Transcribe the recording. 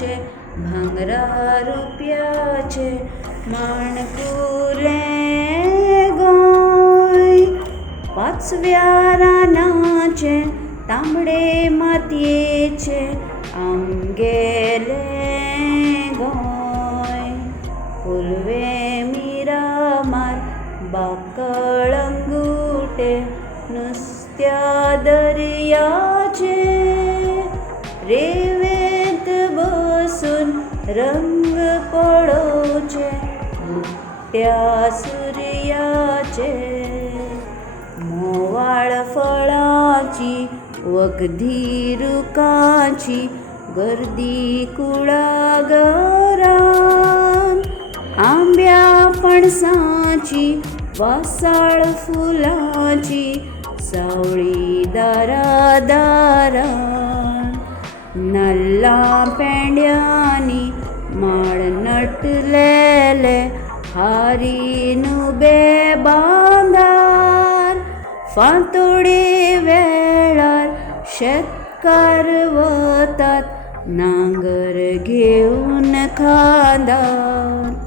सोन्याचे भांगरा रुपयाचे माणकुले गोंय. पाचव्या रानाचे तांबडे मातयेचे आमगेले गोंय. पुर्वे मिरामार बाकळ अंगुटे नुस्त्या दर्याचे रेवेत बसून रंग पळोवचे बुट्ट्या सुर्याचे. मोवाळ फळाची वखदी रुखाची गर्दी कुळागरान. आंब्या पणसाची वासाळ फुलाची सावळी दारादारान. नल्ला पेंड्यांनी माळ नटलेले हारीन उबे बांदार. फांतोडे वेळार शेतकार वतात नांगर घेवन खांदार.